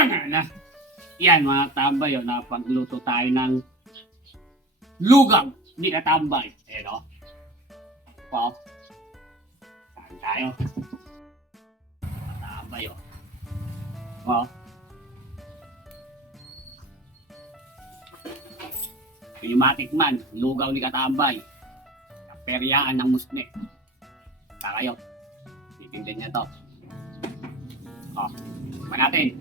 Banana. Yan mga tambay, napagluto tayo ng lugaw ni katambay. Ayan o. Po. Saan tayo? Tambay o. Po. Yung matikman, lugaw ni katambay. Kaperyaan ng musne. Saka kayo. Titingnan niya to. O. Tikman natin.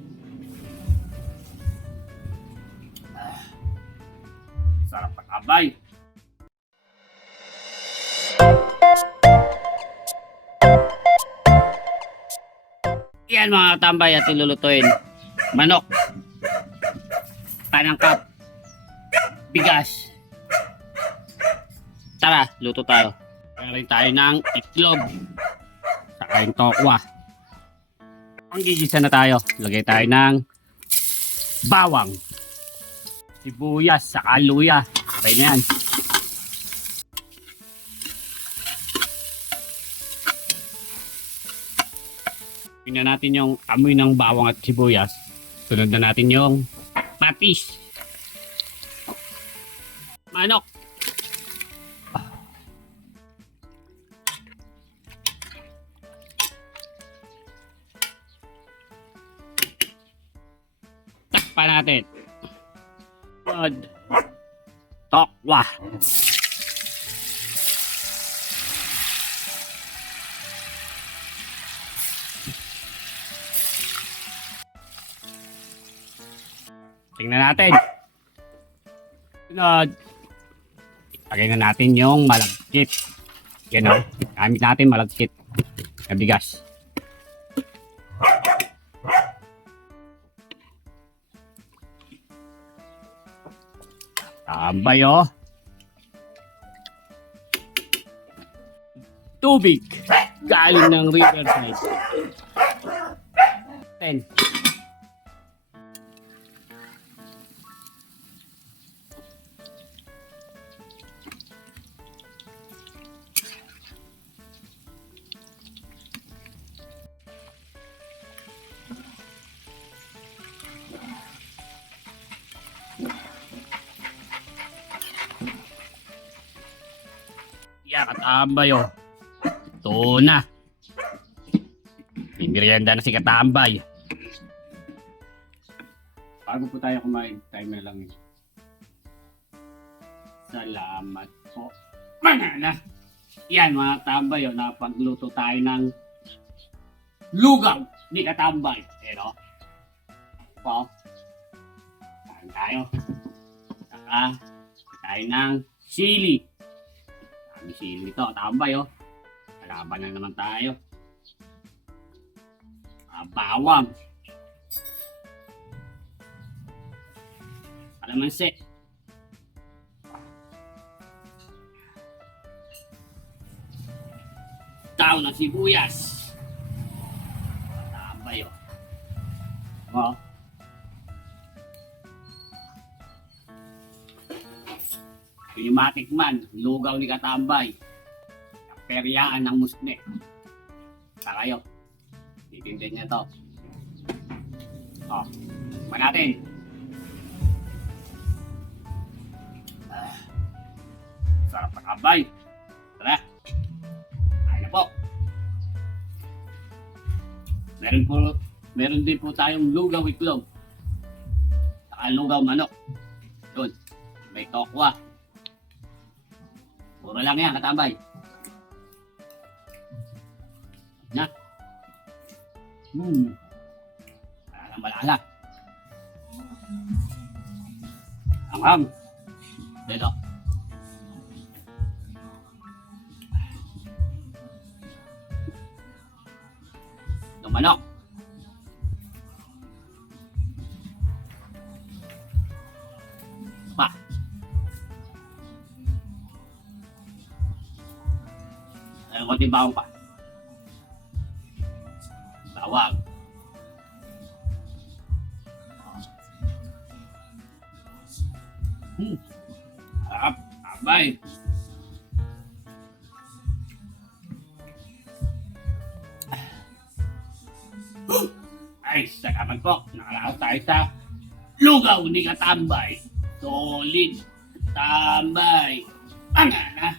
Sarap pag-abay. Yan mga tambay at ilulutuin. Manok. Panangkap. Bigas. Tara, luto tayo. Kaya tayo ng itlog. Saka yung tokwa. Ang gigisa na tayo. Lagay tayo ng bawang. Sibuyas, saka luya. Okay na yan. Tingnan natin yung amoy ng bawang at sibuyas. Sunod na natin yung patis. Manok. Takpan natin. Good. Tokwa. Tingnan natin. Good. Lagay na natin yung malagkit. Yan o. Gamit natin malagkit na bigas. Tambay o. Tubig. Galing ng riverside. 10. Yan, katambay o. Ito na. May merienda na si katambay. Bago po tayo kumain, timer lang yun. Salamat po. Banana. Yan mga tambay o, napagluto tayo ng lugaw ni katambay. Ayan o. Po. Saan tayo? Saka tayo ng sili. May sili nito, tambay o. Kalaban na naman tayo. Bawang. Kalamansi. Tao ng sibuyas. Tambay o. O. Yung matikman, lugaw ni katambay. Kaperyaan ng musne. Saka kayo. Titindin niya to. O. Tikman natin. Sarap pag-abay. Tara. Ayun na po. Meron din po tayong lugaw itlog. Saka lugaw manok. Yun. May tokwa. Puro lang yan, katambay. Na. Malala. Ang dito. Itong manok. Pa. Ayun, konti bawang pa. Bawang. Sarap. Abay. Ay, sakaman po. po, nakalakas tayo sa lugaw ni Katambay. Solid. Tambay. Ang na.